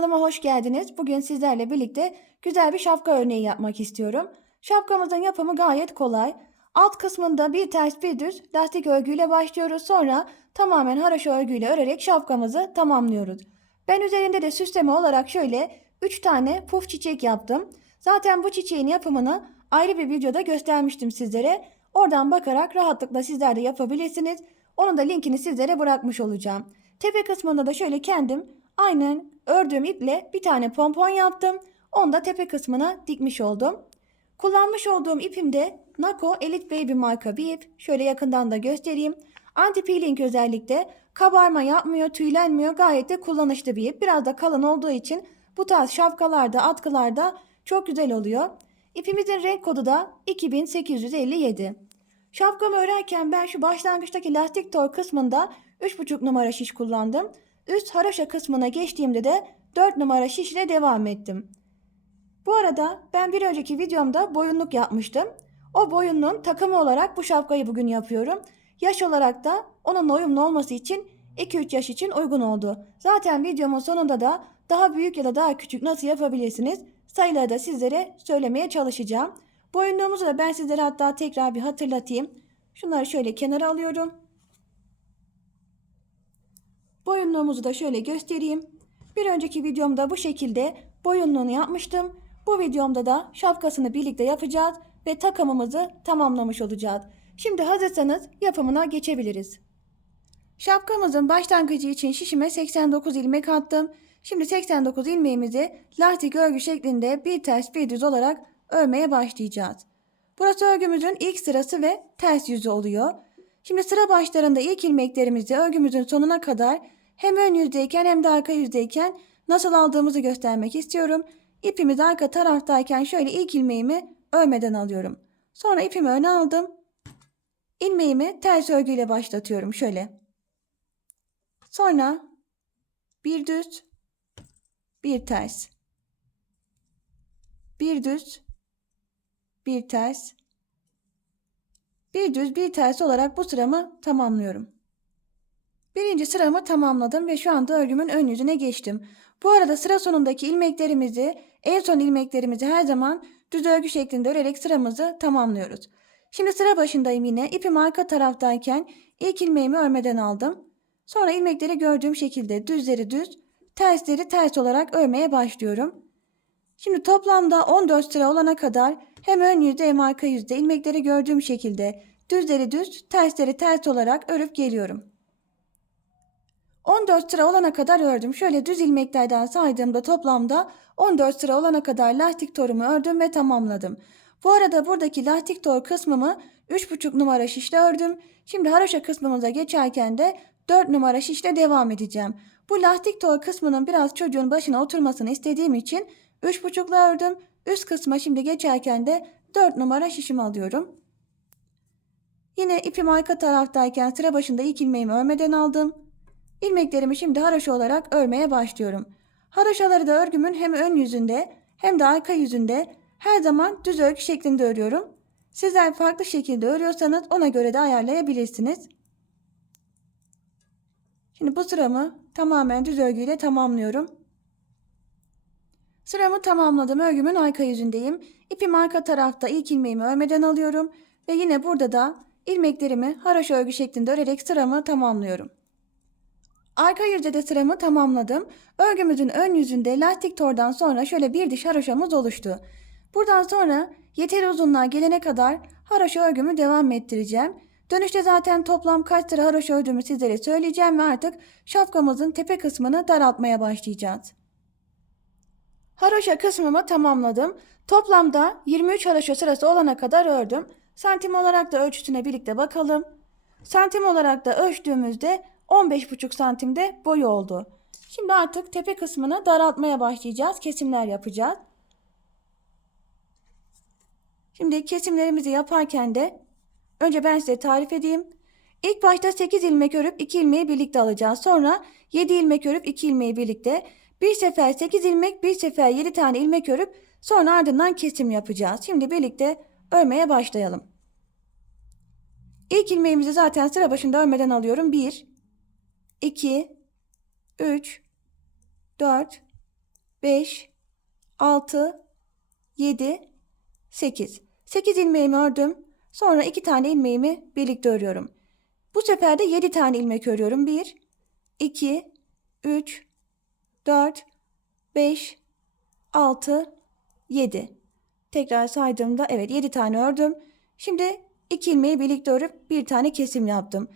Kanalıma hoş geldiniz. Bugün sizlerle birlikte güzel bir şapka örneği yapmak istiyorum. Şapkamızın yapımı gayet kolay. Alt kısmında bir ters bir düz lastik örgüyle başlıyoruz. Sonra tamamen haroşa örgüyle örerek şapkamızı tamamlıyoruz. Ben üzerinde de süsleme olarak şöyle 3 tane puf çiçek yaptım. Zaten bu çiçeğin yapımını ayrı bir videoda göstermiştim sizlere. Oradan bakarak rahatlıkla sizler de yapabilirsiniz. Onun da linkini sizlere bırakmış olacağım. Tepe kısmında da şöyle kendim aynen ördüğüm iple bir tane pompon yaptım. Onu da tepe kısmına dikmiş oldum. Kullanmış olduğum ipim de Nako Elite Baby marka bir ip. Şöyle yakından da göstereyim. Anti peeling özellikle kabarma yapmıyor, tüylenmiyor. Gayet de kullanışlı bir ip. Biraz da kalın olduğu için bu tarz şapkalarda, atkılarda çok güzel oluyor. İpimizin renk kodu da 2857. Şapkamı örerken ben şu başlangıçtaki lastik tor kısmında 3,5 numara şiş kullandım. Üst haroşa kısmına geçtiğimde de 4 numara şiş ile devam ettim. Bu arada ben bir önceki videomda boyunluk yapmıştım. O boyunluğun takımı olarak bu şapkayı bugün yapıyorum. Yaş olarak da onunla uyumlu olması için 2-3 yaş için uygun oldu. Zaten videomun sonunda da daha büyük ya da daha küçük nasıl yapabilirsiniz sayıları da sizlere söylemeye çalışacağım. Boyunluğumuzu da ben sizlere hatta tekrar bir hatırlatayım. Şunları şöyle kenara alıyorum. Boyunluğumuzu da şöyle göstereyim. Bir önceki videomda bu şekilde boyunluğunu yapmıştım. Bu videomda da şapkasını birlikte yapacağız ve takımımızı tamamlamış olacağız. Şimdi hazırsanız yapımına geçebiliriz. Şapkamızın başlangıcı için şişime 89 ilmek attım. Şimdi 89 ilmeğimizi lastik örgü şeklinde bir ters bir düz olarak örmeye başlayacağız. Burası örgümüzün ilk sırası ve ters yüzü oluyor. Şimdi sıra başlarında ilk ilmeklerimizi örgümüzün sonuna kadar hem ön yüzdeyken hem de arka yüzdeyken nasıl aldığımızı göstermek istiyorum. İpimiz arka taraftayken şöyle ilk ilmeğimi örmeden alıyorum. Sonra ipimi öne aldım. İlmeğimi ters örgüyle başlatıyorum şöyle. Sonra bir düz, bir ters. Bir düz, bir ters. Bir düz, bir ters olarak bu sıramı tamamlıyorum. Birinci sıramı tamamladım ve şu anda örgümün ön yüzüne geçtim. Bu arada sıra sonundaki ilmeklerimizi, en son ilmeklerimizi her zaman düz örgü şeklinde örerek sıramızı tamamlıyoruz. Şimdi sıra başındayım yine. İpim arka taraftayken ilk ilmeğimi örmeden aldım. Sonra ilmekleri gördüğüm şekilde düzleri düz, tersleri ters olarak örmeye başlıyorum. Şimdi toplamda 14 sıra olana kadar hem ön yüzde hem arka yüzde ilmekleri gördüğüm şekilde düzleri düz, tersleri ters olarak örüp geliyorum. 14 sıra olana kadar ördüm. Şöyle düz ilmeklerden saydığımda toplamda 14 sıra olana kadar lastik torumu ördüm ve tamamladım. Bu arada buradaki lastik tor kısmımı 3,5 numara şişle ördüm. Şimdi haroşa kısmımıza geçerken de 4 numara şişle devam edeceğim. Bu lastik tor kısmının biraz çocuğun başına oturmasını istediğim için 3,5'la ördüm. Üst kısma şimdi geçerken de 4 numara şişimi alıyorum. Yine ipim arka taraftayken sıra başında ilk ilmeğimi örmeden aldım. İlmeklerimi şimdi haroşa olarak örmeye başlıyorum. Haroşaları da örgümün hem ön yüzünde hem de arka yüzünde her zaman düz örgü şeklinde örüyorum. Sizler farklı şekilde örüyorsanız ona göre de ayarlayabilirsiniz. Şimdi bu sıramı tamamen düz örgüyle tamamlıyorum. Sıramı tamamladım. Örgümün arka yüzündeyim. İpim arka tarafta ilk ilmeğimi örmeden alıyorum. Ve yine burada da ilmeklerimi haroşa örgü şeklinde örerek sıramı tamamlıyorum. Arka yüzde de sıramı tamamladım. Örgümüzün ön yüzünde lastik tordan sonra şöyle bir diş haroşamız oluştu. Buradan sonra yeter uzunluğa gelene kadar haroşa örgümü devam ettireceğim. Dönüşte zaten toplam kaç sıra haroşa ördüğümü sizlere söyleyeceğim ve artık şapkamızın tepe kısmını daraltmaya başlayacağız. Haroşa kısmımı tamamladım. Toplamda 23 haroşa sırası olana kadar ördüm. Santim olarak da ölçüsüne birlikte bakalım. Santim olarak da ölçtüğümüzde 15,5 santimde boyu oldu. Şimdi artık tepe kısmını daraltmaya başlayacağız. Kesimler yapacağız. Şimdi kesimlerimizi yaparken de önce ben size tarif edeyim. İlk başta 8 ilmek örüp 2 ilmeği birlikte alacağız. Sonra 7 ilmek örüp 2 ilmeği birlikte. Bir sefer 8 ilmek, bir sefer 7 tane ilmek örüp sonra ardından kesim yapacağız. Şimdi birlikte örmeye başlayalım. İlk ilmeğimizi zaten sıra başında örmeden alıyorum. 1 2 3 4, 5, 6, 7, 8. 8 ilmeğimi ördüm. Sonra 2 tane ilmeğimi birlikte örüyorum. Bu sefer de 7 tane ilmek örüyorum. 1, 2, 3, 4, 5, 6, 7. Tekrar saydığımda evet 7 tane ördüm. Şimdi 2 ilmeği birlikte örüp bir tane kesim yaptım.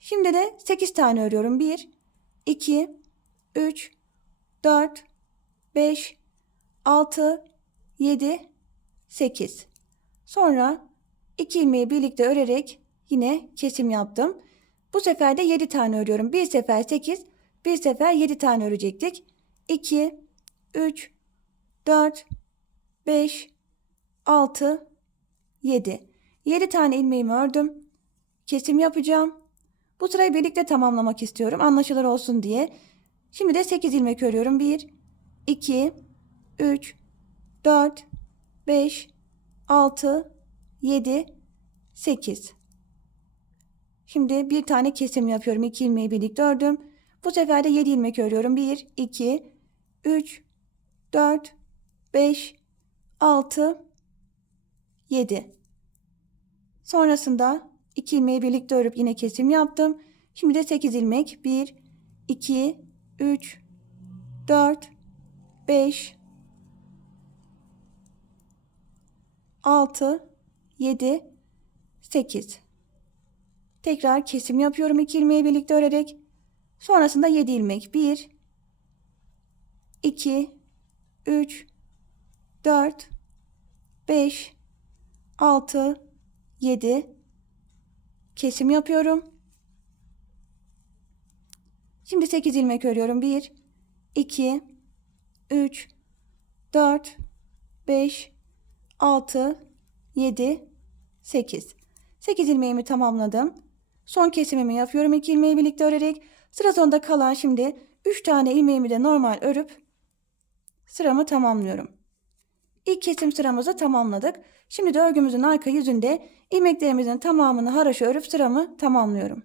Şimdi de 8 tane örüyorum. 1, 2, 3, 4, 5, 6, 7, 8. Sonra 2 ilmeği birlikte örerek yine kesim yaptım. Bu sefer de 7 tane örüyorum. Bir sefer 8, bir sefer 7 tane örecektik. 2, 3, 4, 5, 6, 7. 7 tane ilmeğimi ördüm. Kesim yapacağım. Bu sırayı birlikte tamamlamak istiyorum. Anlaşılır olsun diye. Şimdi de 8 ilmek örüyorum. 1, 2, 3, 4, 5, 6, 7, 8. Şimdi bir tane kesim yapıyorum. 2 ilmeği birlikte ördüm. Bu sefer de 7 ilmek örüyorum. 1, 2, 3, 4, 5, 6, 7. Sonrasında 2 ilmeği birlikte örüp yine kesim yaptım. Şimdi de 8 ilmek. 1, 2, 3, 4, 5, 6, 7, 8. Tekrar kesim yapıyorum 2 ilmeği birlikte örerek. Sonrasında 7 ilmek. 1, 2, 3, 4, 5, 6, 7. Kesim yapıyorum. Şimdi 8 ilmek örüyorum. 1, 2, 3, 4, 5, 6, 7, 8. 8 ilmeğimi tamamladım. Son kesimimi yapıyorum. 2 ilmeği birlikte örerek. Sıra sonunda kalan şimdi 3 tane ilmeğimi de normal örüp sıramı tamamlıyorum. İlk kesim sıramızı tamamladık. Şimdi de örgümüzün arka yüzünde ilmeklerimizin tamamını haraşo örüp sıramı tamamlıyorum.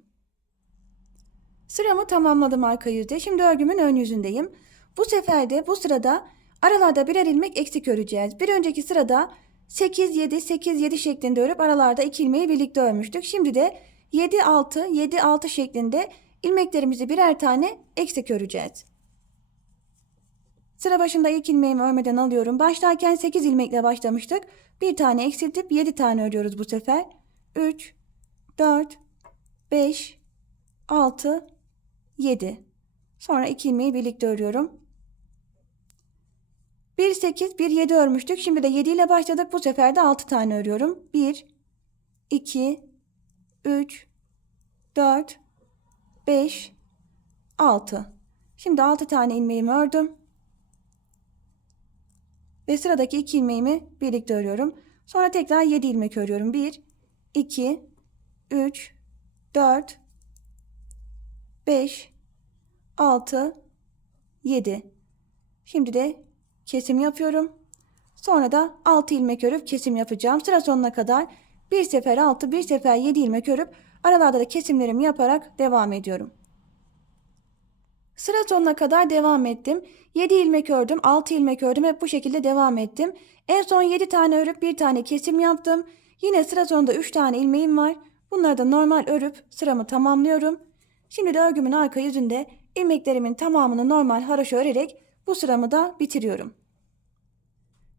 Sıramı tamamladım arka yüzde. Şimdi örgümün ön yüzündeyim. Bu sefer de bu sırada aralarda birer ilmek eksik öreceğiz. Bir önceki sırada 8 7 8 7 şeklinde örüp aralarda 2 ilmeği birlikte örmüştük. Şimdi de 7 6 7 6 şeklinde ilmeklerimizi birer tane eksik öreceğiz. Sıra başında ilk ilmeğimi örmeden alıyorum. Başlarken 8 ilmekle başlamıştık. Bir tane eksiltip 7 tane örüyoruz bu sefer. 3, 4, 5, 6, 7. Sonra 2 ilmeği birlikte örüyorum. 1, 8, 1, 7 örmüştük. Şimdi de 7 ile başladık. Bu sefer de 6 tane örüyorum. 1, 2, 3, 4, 5, 6. Şimdi 6 tane ilmeğimi ördüm. Ve sıradaki 2 ilmeğimi birlikte örüyorum. Sonra tekrar 7 ilmek örüyorum. 1, 2, 3, 4, 5, 6, 7. Şimdi de kesim yapıyorum. Sonra da 6 ilmek örüp kesim yapacağım. Sıra sonuna kadar bir sefer 6, bir sefer 7 ilmek örüp aralarda da kesimlerimi yaparak devam ediyorum. Sıra sonuna kadar devam ettim. 7 ilmek ördüm, 6 ilmek ördüm. Hep bu şekilde devam ettim. En son 7 tane örüp bir tane kesim yaptım. Yine sıra sonunda 3 tane ilmeğim var. Bunları da normal örüp sıramı tamamlıyorum. Şimdi de örgümün arka yüzünde ilmeklerimin tamamını normal haraşo örerek bu sıramı da bitiriyorum.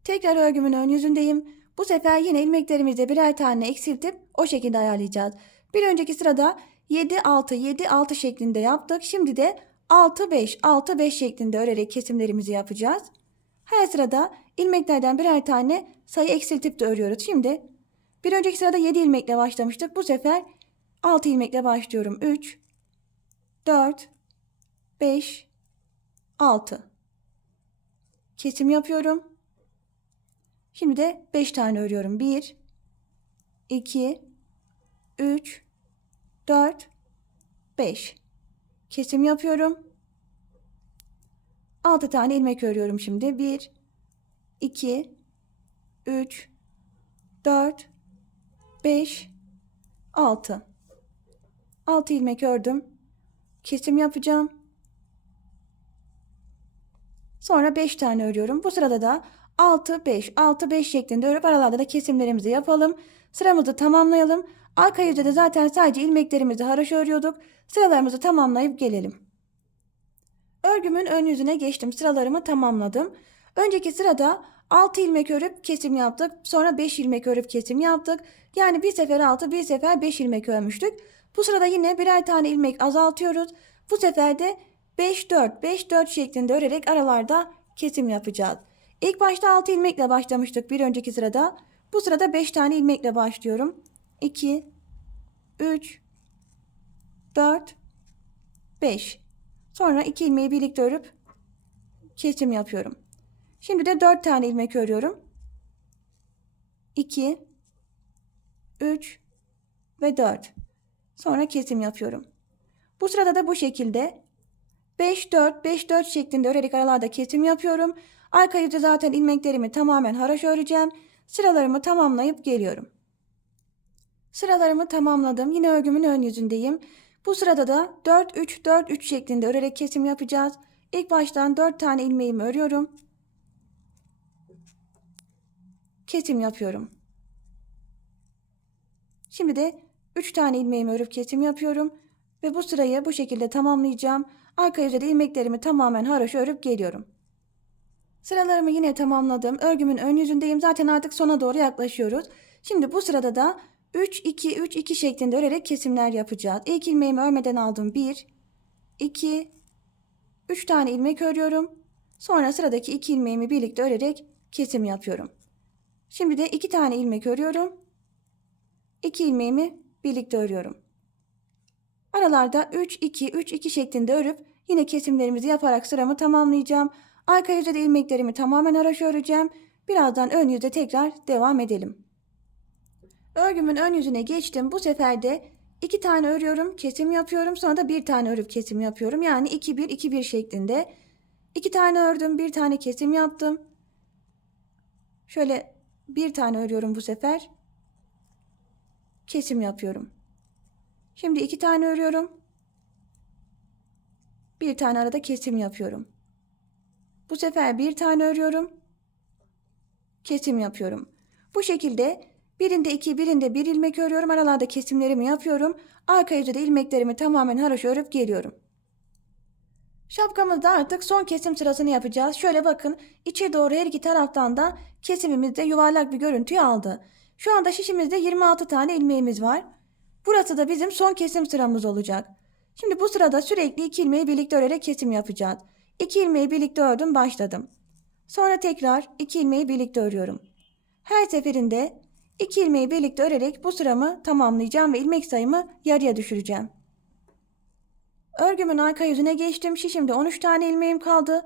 Tekrar örgümün ön yüzündeyim. Bu sefer yine ilmeklerimizi birer tane eksiltip o şekilde ayarlayacağız. Bir önceki sırada 7 6 7 6 şeklinde yaptık. Şimdi de 6 5 6 5 şeklinde örerek kesimlerimizi yapacağız. Her sırada ilmeklerden birer tane sayı eksiltip de örüyoruz. Şimdi bir önceki sırada 7 ilmekle başlamıştık. Bu sefer 6 ilmekle başlıyorum. 3 4 5 6 Kesim yapıyorum. Şimdi de 5 tane örüyorum. 1 2 3 4 5 Kesim yapıyorum. 6 tane ilmek örüyorum şimdi. 1 2 3 4 5 6 6 ilmek ördüm. Kesim yapacağım. Sonra 5 tane örüyorum. Bu sırada da 6 5 6 5 şeklinde örüp aralarda da kesimlerimizi yapalım. Sıramızı tamamlayalım. Arka yüzde de zaten sadece ilmeklerimizi haroşa örüyorduk. Sıralarımızı tamamlayıp gelelim. Örgümün ön yüzüne geçtim. Sıralarımı tamamladım. Önceki sırada 6 ilmek örüp kesim yaptık. Sonra 5 ilmek örüp kesim yaptık. Yani bir sefer 6 bir sefer 5 ilmek örmüştük. Bu sırada yine birer tane ilmek azaltıyoruz. Bu sefer de 5-4 5-4 şeklinde örerek aralarda kesim yapacağız. İlk başta 6 ilmekle başlamıştık bir önceki sırada. Bu sırada 5 tane ilmekle başlıyorum. 2 3 4 5 Sonra 2 ilmeği birlikte örüp kesim yapıyorum. Şimdi de 4 tane ilmek örüyorum. 2 3 ve 4. Sonra kesim yapıyorum. Bu sırada da bu şekilde 5 4 5 4 şeklinde örerek aralarda kesim yapıyorum. Arka yüzde zaten ilmeklerimi tamamen haraş öreceğim. Sıralarımı tamamlayıp geliyorum. Sıralarımı tamamladım. Yine örgümün ön yüzündeyim. Bu sırada da 4 3 4 3 şeklinde örerek kesim yapacağız. İlk baştan 4 tane ilmeğimi örüyorum. Kesim yapıyorum. Şimdi de 3 tane ilmeğimi örüp kesim yapıyorum ve bu sırayı bu şekilde tamamlayacağım. Arka yüzde de ilmeklerimi tamamen haroşa örüp geliyorum. Sıralarımı yine tamamladım. Örgümün ön yüzündeyim. Zaten artık sona doğru yaklaşıyoruz. Şimdi bu sırada da 3 2 3 2 şeklinde örerek kesimler yapacağız. İlk ilmeğimi örmeden aldım. 1 2 3 tane ilmek örüyorum. Sonra sıradaki 2 ilmeğimi birlikte örerek kesim yapıyorum. Şimdi de 2 tane ilmek örüyorum. 2 ilmeğimi birlikte örüyorum. Aralarda 3 2 3 2 şeklinde örüp yine kesimlerimizi yaparak sıramı tamamlayacağım. Arka yüzde de ilmeklerimi tamamen haroşa öreceğim. Birazdan ön yüzde tekrar devam edelim. Örgümün ön yüzüne geçtim. Bu sefer de 2 tane örüyorum, kesim yapıyorum. Sonra da bir tane örüp kesim yapıyorum. Yani 2 1 2 1 şeklinde. 2 tane ördüm, bir tane kesim yaptım. Şöyle bir tane örüyorum bu sefer. Kesim yapıyorum. Şimdi iki tane örüyorum. Bir tane arada kesim yapıyorum. Bu sefer bir tane örüyorum. Kesim yapıyorum. Bu şekilde birinde iki, birinde bir ilmek örüyorum. Aralarda kesimlerimi yapıyorum. Arka yüzde de ilmeklerimi tamamen haroşa örüp geliyorum. Şapkamızda artık son kesim sırasını yapacağız. Şöyle bakın içe doğru her iki taraftan da kesimimizde yuvarlak bir görüntüyü aldı. Şu anda şişimizde 26 tane ilmeğimiz var. Burası da bizim son kesim sıramız olacak. Şimdi bu sırada sürekli iki ilmeği birlikte örerek kesim yapacağız. İki ilmeği birlikte ördüm başladım. Sonra tekrar iki ilmeği birlikte örüyorum. Her seferinde iki ilmeği birlikte örerek bu sıramı tamamlayacağım ve ilmek sayımı yarıya düşüreceğim. Örgümün arka yüzüne geçtim. Şişimde 13 tane ilmeğim kaldı.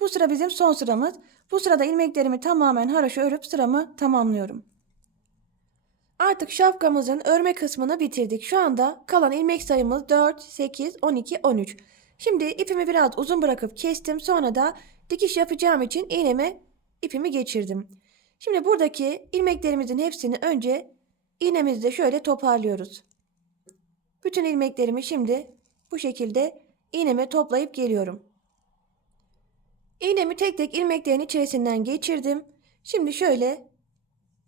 Bu sıra bizim son sıramız. Bu sırada ilmeklerimi tamamen haroşa örüp sıramı tamamlıyorum. Artık şapkamızın örme kısmını bitirdik. Şu anda kalan ilmek sayımız 4, 8, 12, 13. Şimdi ipimi biraz uzun bırakıp kestim. Sonra da dikiş yapacağım için iğneme ipimi geçirdim. Şimdi buradaki ilmeklerimizin hepsini önce iğnemizde şöyle toparlıyoruz. Bütün ilmeklerimi şimdi bu şekilde iğneme toplayıp geliyorum. İğnemi tek tek ilmeklerin içerisinden geçirdim. Şimdi şöyle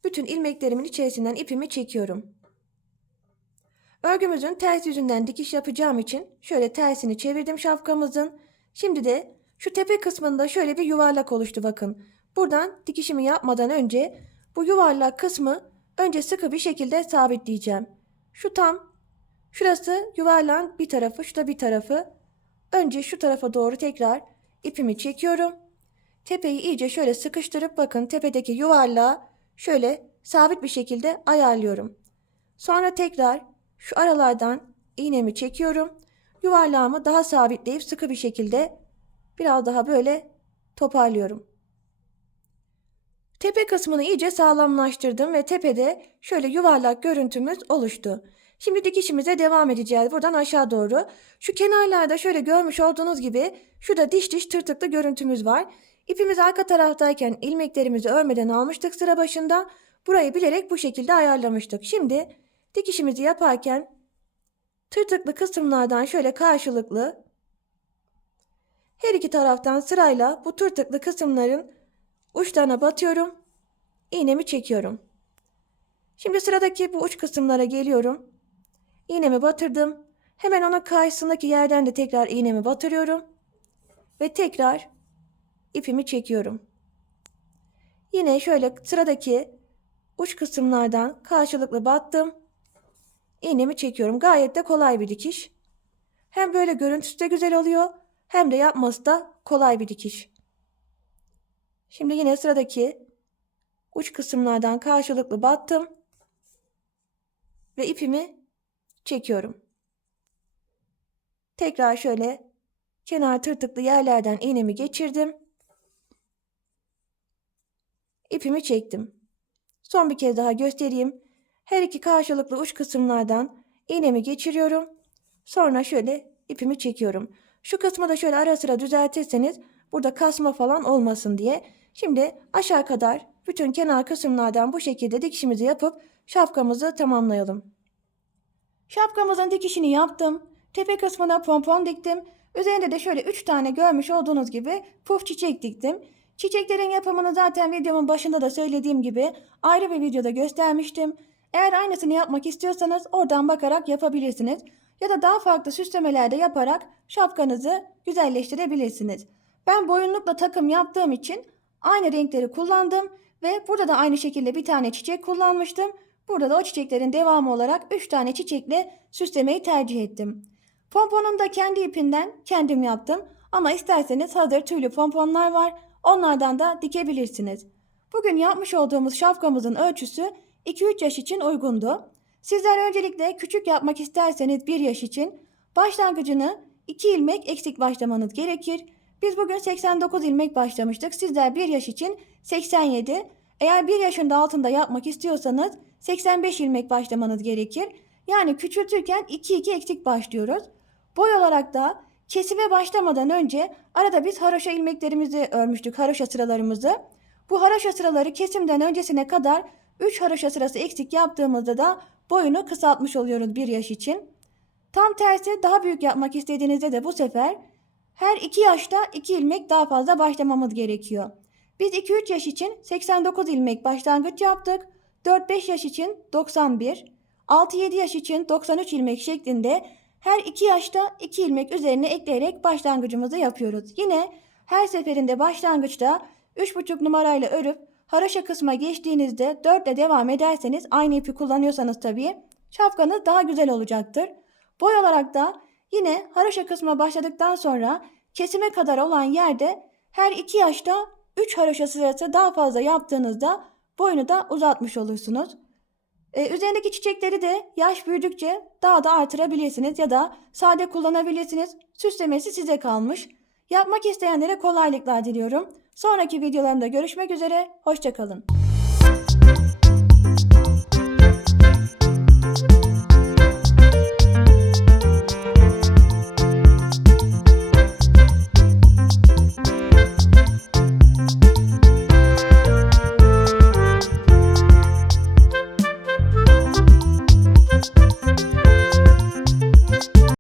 bütün ilmeklerimin içerisinden ipimi çekiyorum. Örgümüzün ters yüzünden dikiş yapacağım için şöyle tersini çevirdim şapkamızın. Şimdi de şu tepe kısmında şöyle bir yuvarlak oluştu bakın. Buradan dikişimi yapmadan önce bu yuvarlak kısmı önce sıkı bir şekilde sabitleyeceğim. Şu tam şurası yuvarlağın bir tarafı, şu da bir tarafı. Önce şu tarafa doğru tekrar ipimi çekiyorum. Tepeyi iyice şöyle sıkıştırıp bakın tepedeki yuvarlağı şöyle sabit bir şekilde ayarlıyorum. Sonra tekrar şu aralardan iğnemi çekiyorum. Yuvarlağımı daha sabitleyip sıkı bir şekilde biraz daha böyle toparlıyorum. Tepe kısmını iyice sağlamlaştırdım ve tepede şöyle yuvarlak görüntümüz oluştu. Şimdi dikişimize devam edeceğiz buradan aşağı doğru. Şu kenarlarda şöyle görmüş olduğunuz gibi şurada diş diş tırtıklı görüntümüz var. İpimiz arka taraftayken ilmeklerimizi örmeden almıştık sıra başında. Burayı bilerek bu şekilde ayarlamıştık. Şimdi dikişimizi yaparken tırtıklı kısımlardan şöyle karşılıklı Her iki taraftan sırayla bu tırtıklı kısımların uçlarına batıyorum. İğnemi çekiyorum. Şimdi sıradaki bu uç kısımlara geliyorum. İğnemi batırdım. Hemen onun karşısındaki yerden de tekrar iğnemi batırıyorum. Ve tekrar ipimi çekiyorum. Yine şöyle sıradaki uç kısımlardan karşılıklı battım. İğnemi çekiyorum. Gayet de kolay bir dikiş. Hem böyle görüntüsü de güzel oluyor hem de yapması da kolay bir dikiş. Şimdi yine sıradaki uç kısımlardan karşılıklı battım ve ipimi çekiyorum. Tekrar şöyle kenar tırtıklı yerlerden iğnemi geçirdim. İpimi çektim. Son bir kez daha göstereyim. Her iki karşılıklı uç kısımlardan iğnemi geçiriyorum. Sonra şöyle ipimi çekiyorum. Şu kısmı da şöyle ara sıra düzeltirseniz burada kasma falan olmasın diye. Şimdi aşağı kadar bütün kenar kısımlardan bu şekilde dikişimizi yapıp şapkamızı tamamlayalım. Şapkamızın dikişini yaptım. Tepe kısmına pompon diktim. Üzerinde de şöyle 3 tane görmüş olduğunuz gibi puf çiçek diktim. Çiçeklerin yapımını zaten videomun başında da söylediğim gibi ayrı bir videoda göstermiştim. Eğer aynısını yapmak istiyorsanız oradan bakarak yapabilirsiniz. Ya da daha farklı süslemelerde yaparak şapkanızı güzelleştirebilirsiniz. Ben boyunlukla takım yaptığım için aynı renkleri kullandım ve burada da aynı şekilde bir tane çiçek kullanmıştım. Burada da o çiçeklerin devamı olarak 3 tane çiçekle süslemeyi tercih ettim. Pomponun da kendi ipinden kendim yaptım ama isterseniz hazır tüylü pomponlar var. Onlardan da dikebilirsiniz. Bugün yapmış olduğumuz şapkamızın ölçüsü 2-3 yaş için uygundu. Sizler öncelikle küçük yapmak isterseniz 1 yaş için başlangıcını 2 ilmek eksik başlamanız gerekir. Biz bugün 89 ilmek başlamıştık. Sizler 1 yaş için 87. Eğer 1 yaşın da altında yapmak istiyorsanız 85 ilmek başlamanız gerekir. Yani küçültürken 2-2 eksik başlıyoruz. Boy olarak da kesime başlamadan önce arada biz haroşa ilmeklerimizi örmüştük, haroşa sıralarımızı. Bu haroşa sıraları kesimden öncesine kadar 3 haroşa sırası eksik yaptığımızda da boyunu kısaltmış oluyoruz 1 yaş için. Tam tersi daha büyük yapmak istediğinizde de bu sefer her 2 yaşta 2 ilmek daha fazla başlamamız gerekiyor. Biz 2-3 yaş için 89 ilmek başlangıç yaptık. 4-5 yaş için 91, 6-7 yaş için 93 ilmek şeklinde her 2 yaşta 2 ilmek üzerine ekleyerek başlangıcımızı yapıyoruz. Yine her seferinde başlangıçta 3,5 numarayla örüp haraşa kısma geçtiğinizde 4 ile devam ederseniz aynı ipi kullanıyorsanız tabii şapkanız daha güzel olacaktır. Boy olarak da yine haraşa kısma başladıktan sonra kesime kadar olan yerde her 2 yaşta 3 haraşa sırası daha fazla yaptığınızda boyunu da uzatmış olursunuz. Ee, üzerindeki çiçekleri de yaş büyüdükçe daha da artırabilirsiniz ya da sade kullanabilirsiniz. Süslemesi size kalmış. Yapmak isteyenlere kolaylıklar diliyorum. Sonraki videolarımda görüşmek üzere. Hoşçakalın.